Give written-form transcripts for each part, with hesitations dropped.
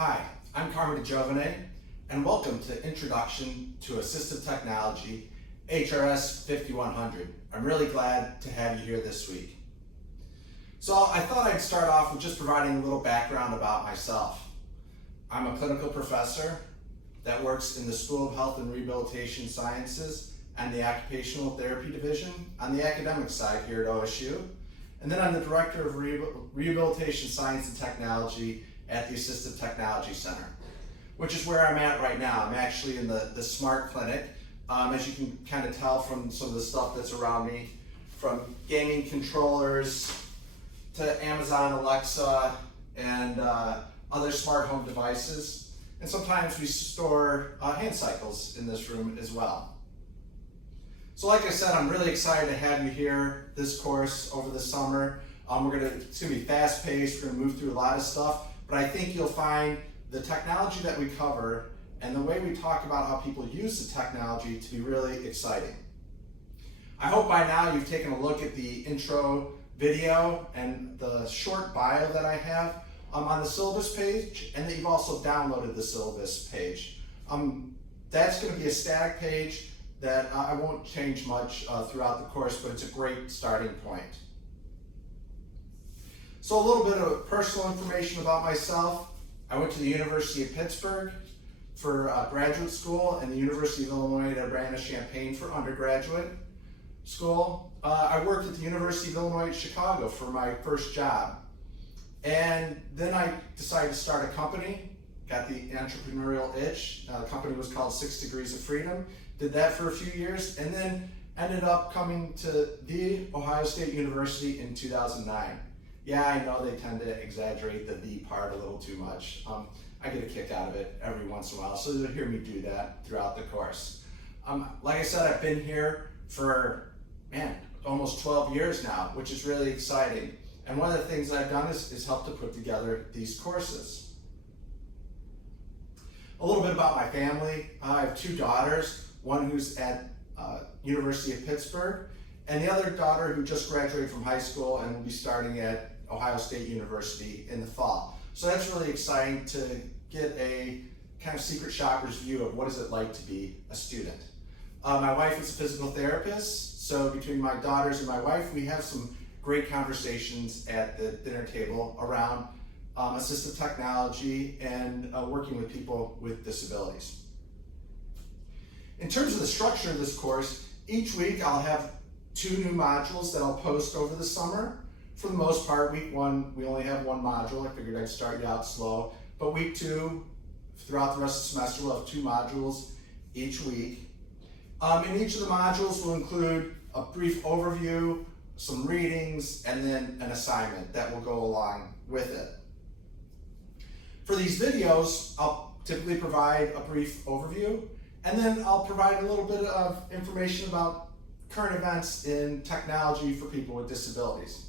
Hi, I'm Carmen DiGiovine, and welcome to Introduction to Assistive Technology, HRS 5100. I'm really glad to have you here this week. So I thought I'd start off with just providing a little background about myself. I'm a clinical professor that works in the School of Health and Rehabilitation Sciences and the Occupational Therapy Division on the academic side here at OSU. And then I'm the Director of Rehabilitation Science and Technology at the Assistive Technology Center, which is where I'm at right now. I'm actually in the Smart Clinic. As you can kind of tell from some of the stuff that's around me, from gaming controllers to Amazon Alexa and other smart home devices. And sometimes we store hand cycles in this room as well. So like I said, I'm really excited to have you here this course over the summer. It's gonna be fast paced, we're gonna move through a lot of stuff, but I think you'll find the technology that we cover and the way we talk about how people use the technology to be really exciting. I hope by now you've taken a look at the intro video and the short bio that I have on the syllabus page, and that you've also downloaded the syllabus page. That's going to be a static page that I won't change much throughout the course, but it's a great starting point. So a little bit of personal information about myself. I went to the University of Pittsburgh for graduate school and the University of Illinois at Urbana-Champaign for undergraduate school. I worked at the University of Illinois at Chicago for my first job. And then I decided to start a company, got the entrepreneurial itch. The company was called 6 Degrees of Freedom. Did that for a few years and then ended up coming to the Ohio State University in 2009. Yeah, I know they tend to exaggerate the part a little too much. I get a kick out of it every once in a while, so you'll hear me do that throughout the course. Like I said, I've been here for, almost 12 years now, which is really exciting. And one of the things I've done is help to put together these courses. A little bit about my family. I have 2 daughters, one who's at University of Pittsburgh, and the other daughter who just graduated from high school and will be starting at Ohio State University in the fall. So that's really exciting to get a kind of secret shopper's view of what is it like to be a student. My wife is a physical therapist, so between my daughters and my wife, we have some great conversations at the dinner table around assistive technology and working with people with disabilities. In terms of the structure of this course, each week I'll have 2 new modules that I'll post over the summer. For the most part, week 1, we only have 1 module. I figured I'd start you out slow. But week 2, throughout the rest of the semester, we'll have 2 modules each week. And each of the modules will include a brief overview, some readings, and then an assignment that will go along with it. For these videos, I'll typically provide a brief overview, and then I'll provide a little bit of information about current events in technology for people with disabilities.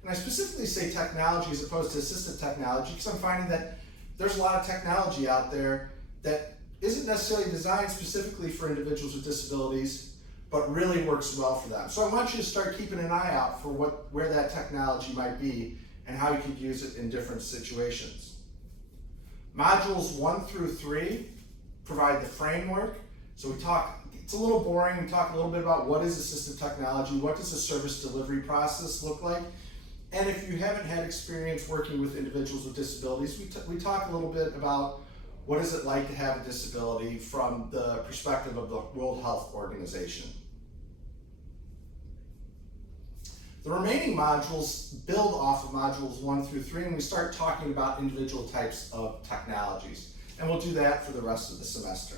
And I specifically say technology as opposed to assistive technology because I'm finding that there's a lot of technology out there that isn't necessarily designed specifically for individuals with disabilities, but really works well for them. So I want you to start keeping an eye out for where that technology might be and how you could use it in different situations. Modules 1 through 3 provide the framework. So it's a little boring. We talk a little bit about what is assistive technology, what does a service delivery process look like, and if you haven't had experience working with individuals with disabilities, we talk a little bit about what is it like to have a disability from the perspective of the World Health Organization. The remaining modules build off of modules 1 through 3, and we start talking about individual types of technologies. And we'll do that for the rest of the semester.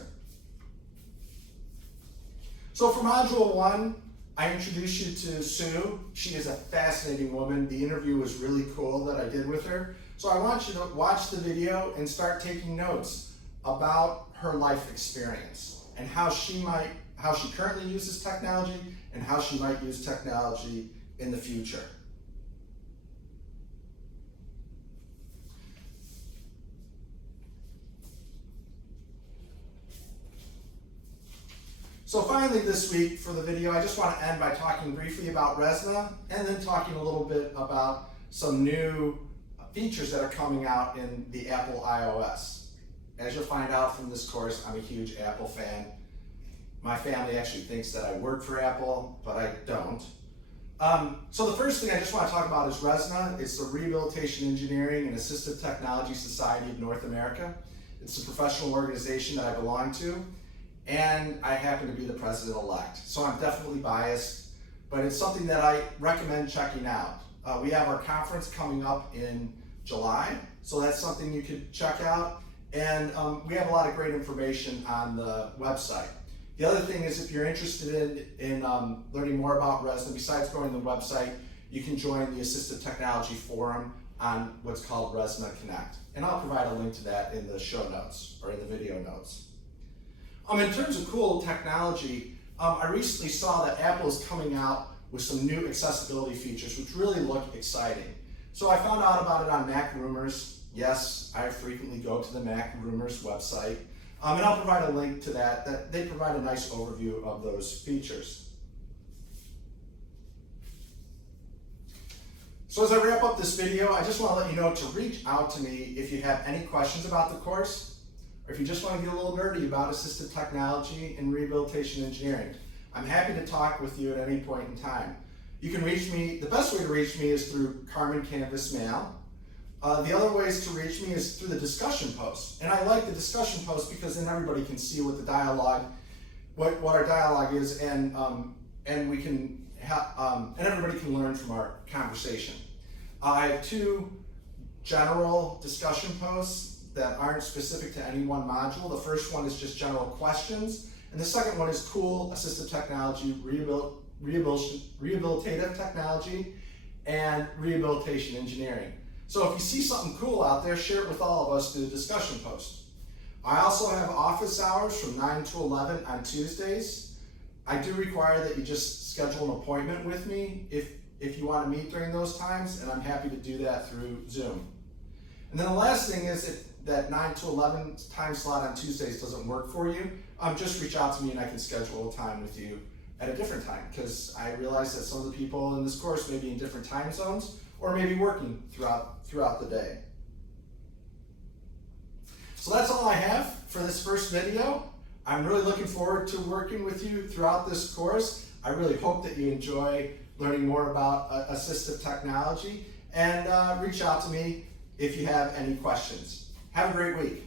So for module 1, I introduce you to Sue. She is a fascinating woman. The interview was really cool that I did with her. So I want you to watch the video and start taking notes about her life experience and how she currently uses technology and how she might use technology in the future. So finally this week for the video, I just want to end by talking briefly about RESNA and then talking a little bit about some new features that are coming out in the Apple iOS. As you'll find out from this course, I'm a huge Apple fan. My family actually thinks that I work for Apple, but I don't. So the first thing I just want to talk about is RESNA. It's the Rehabilitation Engineering and Assistive Technology Society of North America. It's a professional organization that I belong to, and I happen to be the president-elect. So I'm definitely biased, but it's something that I recommend checking out. We have our conference coming up in July, so that's something you could check out. And we have a lot of great information on the website. The other thing is, if you're interested in learning more about RESNA, besides going to the website, you can join the Assistive Technology Forum on what's called RESNA Connect. And I'll provide a link to that in the show notes or in the video notes. In terms of cool technology, I recently saw that Apple is coming out with some new accessibility features which really look exciting. So I found out about it on Mac Rumors. Yes, I frequently go to the Mac Rumors website. And I'll provide a link to that. They provide a nice overview of those features. So as I wrap up this video, I just want to let you know to reach out to me if you have any questions about the course, or if you just want to get a little nerdy about assistive technology and rehabilitation engineering. I'm happy to talk with you at any point in time. You can reach me, the best way to reach me is through Carmen Canvas Mail. The other ways to reach me is through the discussion posts. And I like the discussion posts because then everybody can see what the dialogue, what our dialogue is, and we can and everybody can learn from our conversation. I have two general discussion posts that aren't specific to any one module. The first one is just general questions, and the second one is cool assistive technology, rehabilitative technology, and rehabilitation engineering. So if you see something cool out there, share it with all of us through the discussion post. I also have office hours from 9 to 11 on Tuesdays. I do require that you just schedule an appointment with me if you want to meet during those times, and I'm happy to do that through Zoom. And then the last thing is, if that 9 to 11 time slot on Tuesdays doesn't work for you, just reach out to me and I can schedule a time with you at a different time, because I realize that some of the people in this course may be in different time zones or maybe working throughout the day. So that's all I have for this first video. I'm really looking forward to working with you throughout this course. I really hope that you enjoy learning more about assistive technology, and reach out to me if you have any questions. Have a great week.